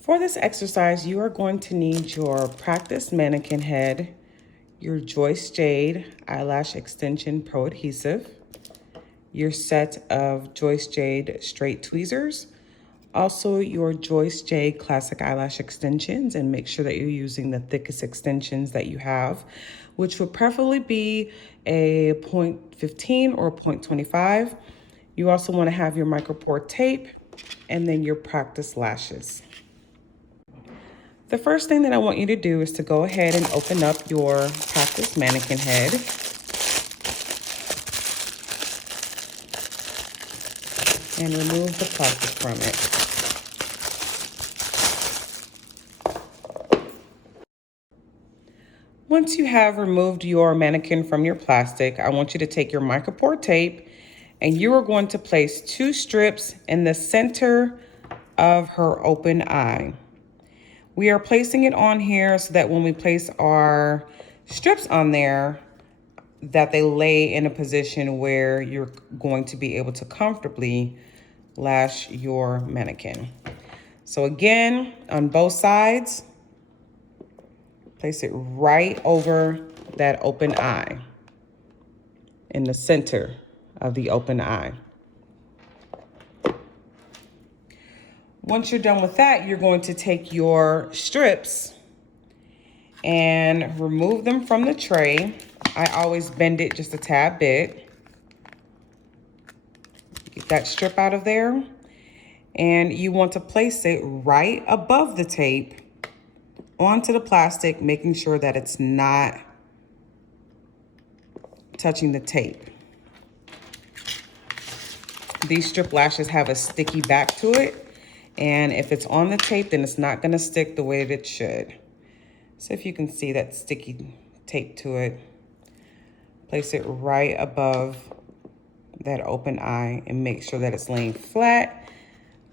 For this exercise, you are going to need your practice mannequin head, your Joyce Jade Eyelash Extension Pro Adhesive, your set of Joyce Jade straight tweezers, also your Joyce Jade Classic Eyelash Extensions, and make sure that you're using the thickest extensions that you have, which would preferably be a 0.15 or 0.25. You also want to have your micropore tape and then your practice lashes. The first thing that I want you to do is to go ahead and open up your practice mannequin head. And remove the plastic from it. Once you have removed your mannequin from your plastic, I want you to take your micropore tape and you are going to place 2 strips in the center of her open eye. We are placing it on here so that when we place our strips on there, that they lay in a position where you're going to be able to comfortably lash your mannequin. So again, on both sides, place it right over that open eye, in the center of the open eye. Once you're done with that, you're going to take your strips and remove them from the tray. I always bend it just a tad bit. Get that strip out of there. And you want to place it right above the tape onto the plastic, making sure that it's not touching the tape. These strip lashes have a sticky back to it. And if it's on the tape, then it's not going to stick the way that it should. So if you can see that sticky tape to it, place it right above that open eye and make sure that it's laying flat.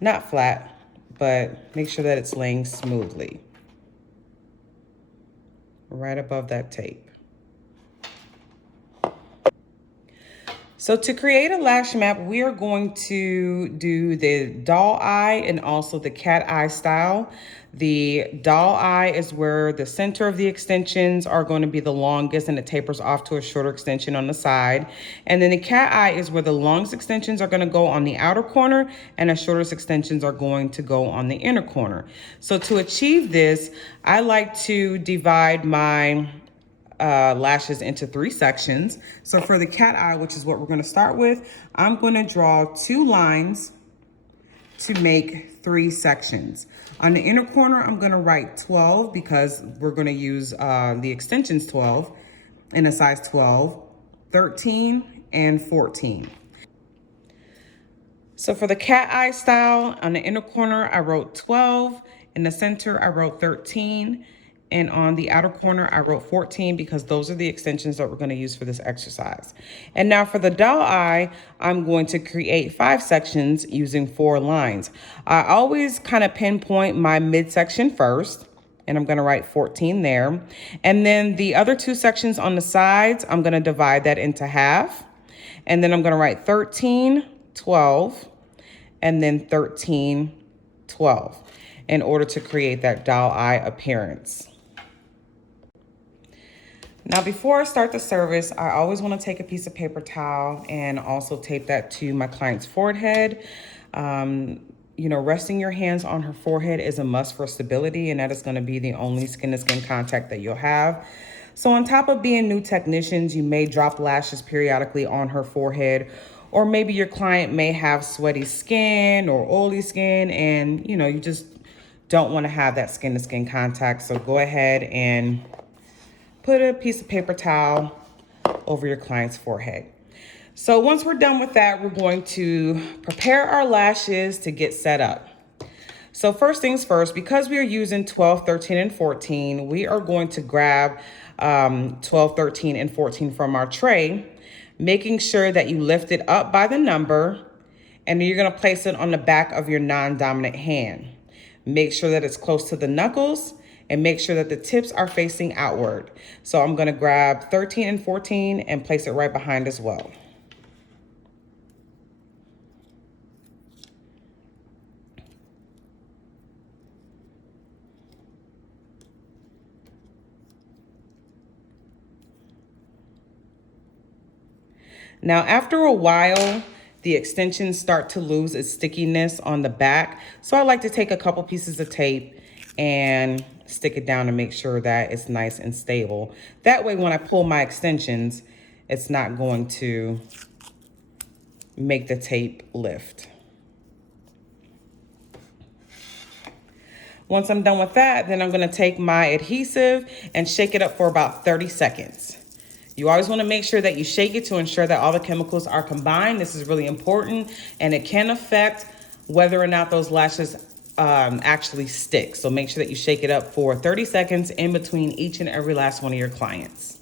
Not flat, but make sure that it's laying smoothly. Right above that tape. So to create a lash map, we are going to do the doll eye and also the cat eye style. The doll eye is where the center of the extensions are going to be the longest and it tapers off to a shorter extension on the side. And then the cat eye is where the longest extensions are going to go on the outer corner and the shortest extensions are going to go on the inner corner. So to achieve this, I like to divide my lashes into 3 sections. So for the cat eye, which is what we're going to start with, I'm going to draw 2 lines to make 3 sections. On the inner corner, I'm going to write 12 because we're going to use the extensions 12 in a size 12, 13, and 14. So for the cat eye style, on the inner corner, I wrote 12. In the center, I wrote 13. And on the outer corner, I wrote 14 because those are the extensions that we're going to use for this exercise. And now for the doll eye, I'm going to create 5 sections using 4 lines. I always kind of pinpoint my midsection first, and I'm going to write 14 there. And then the other 2 sections on the sides, I'm going to divide that into half. And then I'm going to write 13, 12, and then 13, 12 in order to create that doll eye appearance. Now, before I start the service, I always want to take a piece of paper towel and also tape that to my client's forehead. You know, resting your hands on her forehead is a must for stability, and that is going to be the only skin-to-skin contact that you'll have. So on top of being new technicians, you may drop lashes periodically on her forehead, or maybe your client may have sweaty skin or oily skin, and you know, you just don't want to have that skin-to-skin contact. So go ahead and put a piece of paper towel over your client's forehead. So once we're done with that, we're going to prepare our lashes to get set up. So first things first, because we are using 12, 13, and 14, we are going to grab 12, 13, and 14 from our tray, making sure that you lift it up by the number, and then you're gonna place it on the back of your non-dominant hand. Make sure that it's close to the knuckles, and make sure that the tips are facing outward. So I'm gonna grab 13 and 14 and place it right behind as well. Now, after a while, the extensions start to lose its stickiness on the back. So I like to take a couple pieces of tape and stick it down to make sure that it's nice and stable. That way, when I pull my extensions, it's not going to make the tape lift. Once I'm done with that, then I'm gonna take my adhesive and shake it up for about 30 seconds. You always wanna make sure that you shake it to ensure that all the chemicals are combined. This is really important, and it can affect whether or not those lashes actually stick. So make sure that you shake it up for 30 seconds in between each and every last one of your clients.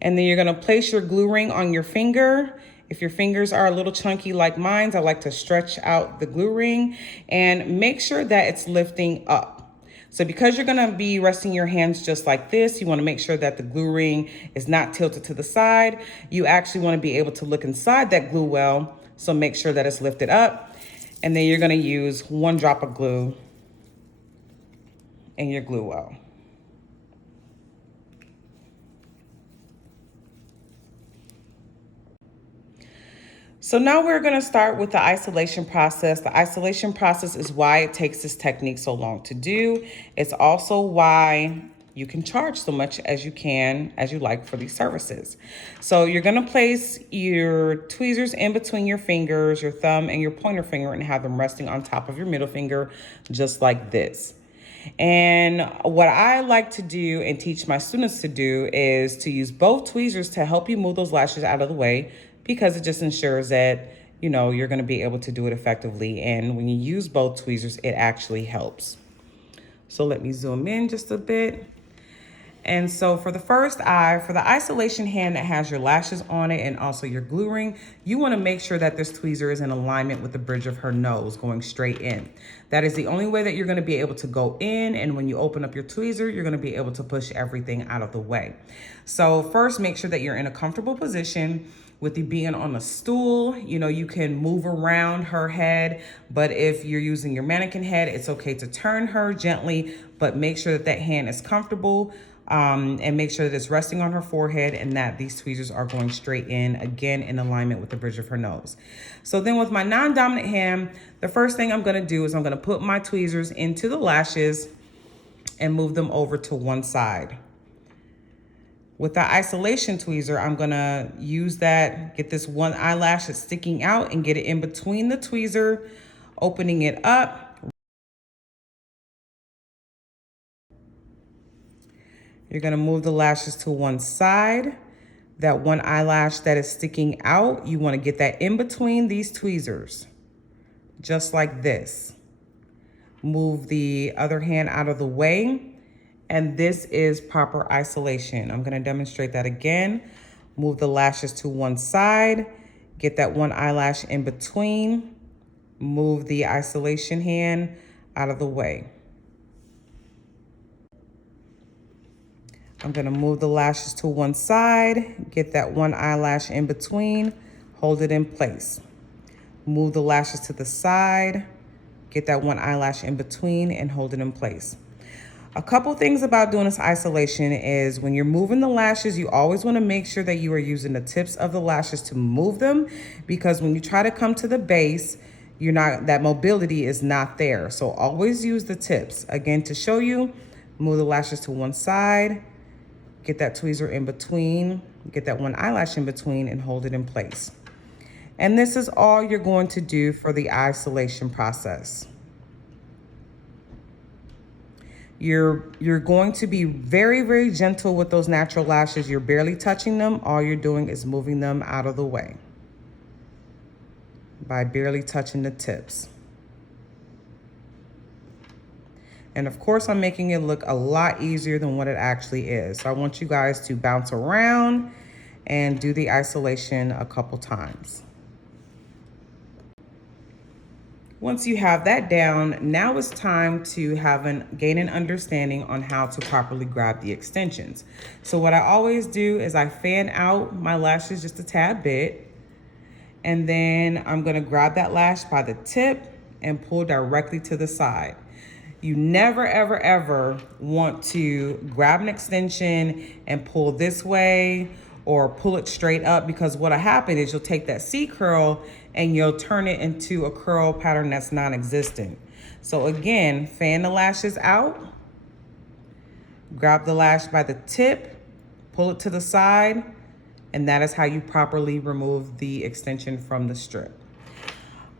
And then you're gonna place your glue ring on your finger. If your fingers are a little chunky like mine, I like to stretch out the glue ring and make sure that it's lifting up. So because you're gonna be resting your hands just like this, you wanna make sure that the glue ring is not tilted to the side. You actually wanna be able to look inside that glue well, so make sure that it's lifted up. And then you're gonna use 1 drop of glue in your glue well. So now we're gonna start with the isolation process. The isolation process is why it takes this technique so long to do. It's also why you can charge so much as you like for these services. So you're gonna place your tweezers in between your fingers, your thumb and your pointer finger, and have them resting on top of your middle finger, just like this. And what I like to do and teach my students to do is to use both tweezers to help you move those lashes out of the way, because it just ensures that, you're going to be able to do it effectively. And when you use both tweezers, it actually helps. So let me zoom in just a bit. And so for the first eye, for the isolation hand that has your lashes on it and also your glue ring, you want to make sure that this tweezer is in alignment with the bridge of her nose, going straight in. That is the only way that you're going to be able to go in. And when you open up your tweezer, you're going to be able to push everything out of the way. So first, make sure that you're in a comfortable position. With you being on a stool, you can move around her head, but if you're using your mannequin head, it's okay to turn her gently, but make sure that that hand is comfortable, and make sure that it's resting on her forehead and that these tweezers are going straight in, again, in alignment with the bridge of her nose. So then with my non-dominant hand, the first thing I'm gonna do is I'm gonna put my tweezers into the lashes and move them over to one side. With the isolation tweezer, I'm gonna use that, get this one eyelash that's sticking out and get it in between the tweezer, opening it up. You're gonna move the lashes to one side. That one eyelash that is sticking out, you wanna get that in between these tweezers, just like this. Move the other hand out of the way. And this is proper isolation. I'm gonna demonstrate that again. Move the lashes to one side, get that one eyelash in between, move the isolation hand out of the way. I'm gonna move the lashes to one side, get that one eyelash in between, hold it in place. Move the lashes to the side, get that one eyelash in between and hold it in place. A couple things about doing this isolation is when you're moving the lashes, you always want to make sure that you are using the tips of the lashes to move them, because when you try to come to the base, that mobility is not there. So always use the tips. Again, to show you, move the lashes to one side, get that tweezer in between, get that one eyelash in between and hold it in place. And this is all you're going to do for the isolation process. You're going to be very, very gentle with those natural lashes. You're barely touching them. All you're doing is moving them out of the way by barely touching the tips. And of course, I'm making it look a lot easier than what it actually is. So I want you guys to bounce around and do the isolation a couple times. Once you have that down, now it's time to gain an understanding on how to properly grab the extensions. So what I always do is I fan out my lashes just a tad bit, and then I'm gonna grab that lash by the tip and pull directly to the side. You never, ever, ever want to grab an extension and pull this way or pull it straight up, because what'll happen is you'll take that C curl and you'll turn it into a curl pattern that's non-existent. So again, fan the lashes out, grab the lash by the tip, pull it to the side, and that is how you properly remove the extension from the strip.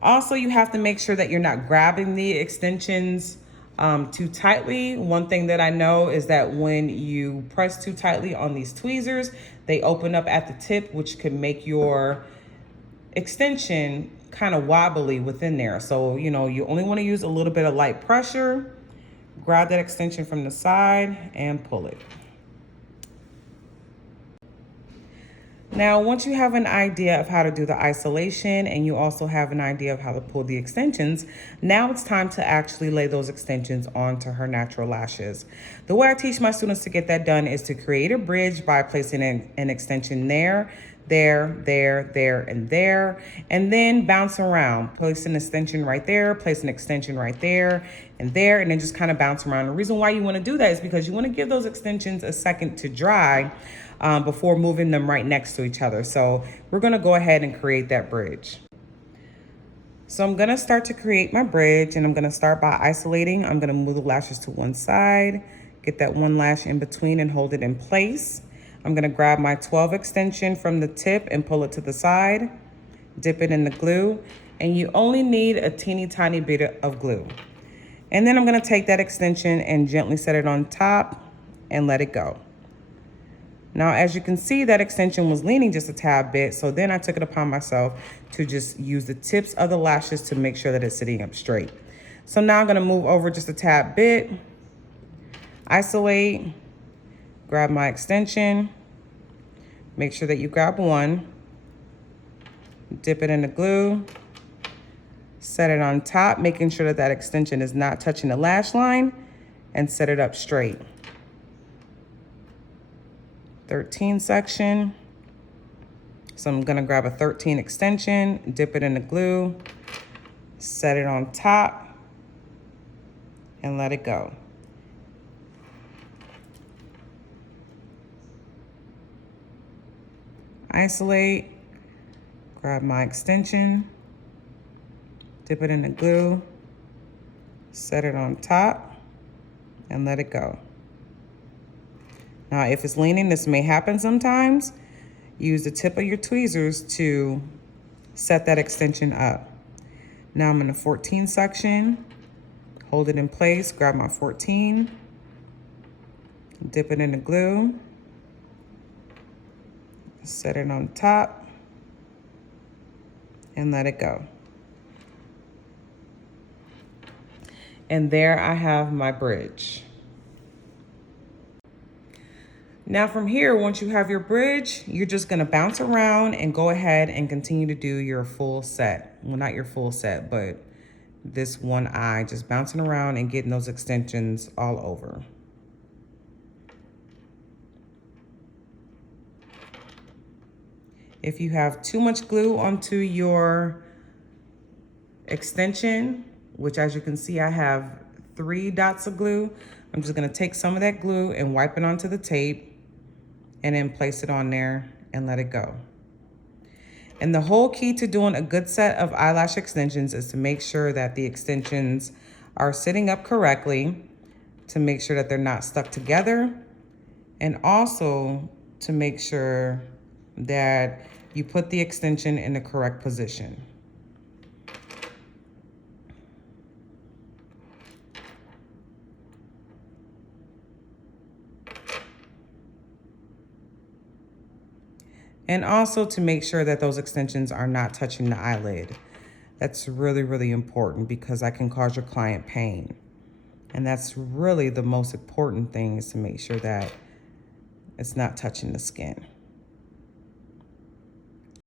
Also, you have to make sure that you're not grabbing the extensions too tightly. One thing that I know is that when you press too tightly on these tweezers, they open up at the tip, which can make your extension kind of wobbly within there. So, you know, you only want to use a little bit of light pressure, grab that extension from the side and pull it. Now, once you have an idea of how to do the isolation and you also have an idea of how to pull the extensions, now it's time to actually lay those extensions onto her natural lashes. The way I teach my students to get that done is to create a bridge by placing an extension there, and there, and then bounce around. Place an extension right there, place an extension right there, and then just kind of bounce around. The reason why you want to do that is because you want to give those extensions a second to dry before moving them right next to each other. So we're gonna go ahead and create that bridge. So I'm gonna start to create my bridge, and I'm gonna start by isolating. I'm gonna move the lashes to one side, get that one lash in between and hold it in place. I'm gonna grab my 12 extension from the tip and pull it to the side, dip it in the glue, and you only need a teeny tiny bit of glue. And then I'm gonna take that extension and gently set it on top and let it go. Now, as you can see, that extension was leaning just a tad bit, so then I took it upon myself to just use the tips of the lashes to make sure that it's sitting up straight. So now I'm gonna move over just a tad bit, isolate, grab my extension, make sure that you grab one, dip it in the glue, set it on top, making sure that that extension is not touching the lash line, and set it up straight. 13 section. So I'm gonna grab a 13 extension, dip it in the glue, set it on top, and let it go. Isolate, grab my extension, dip it in the glue, set it on top, and let it go. Now, if it's leaning, this may happen sometimes. Use the tip of your tweezers to set that extension up. Now I'm in the 14 section, hold it in place, grab my 14, dip it in the glue, set it on top, and let it go. And there I have my bridge. Now from here, once you have your bridge, you're just gonna bounce around and go ahead and continue to do your full set. Well, not your full set, but this one eye, just bouncing around and getting those extensions all over. If you have too much glue onto your extension, which as you can see, I have 3 dots of glue, I'm just gonna take some of that glue and wipe it onto the tape and then place it on there and let it go. And the whole key to doing a good set of eyelash extensions is to make sure that the extensions are sitting up correctly, to make sure that they're not stuck together, and also to make sure that you put the extension in the correct position. And also to make sure that those extensions are not touching the eyelid. That's really, really important because that can cause your client pain. And that's really the most important thing, is to make sure that it's not touching the skin.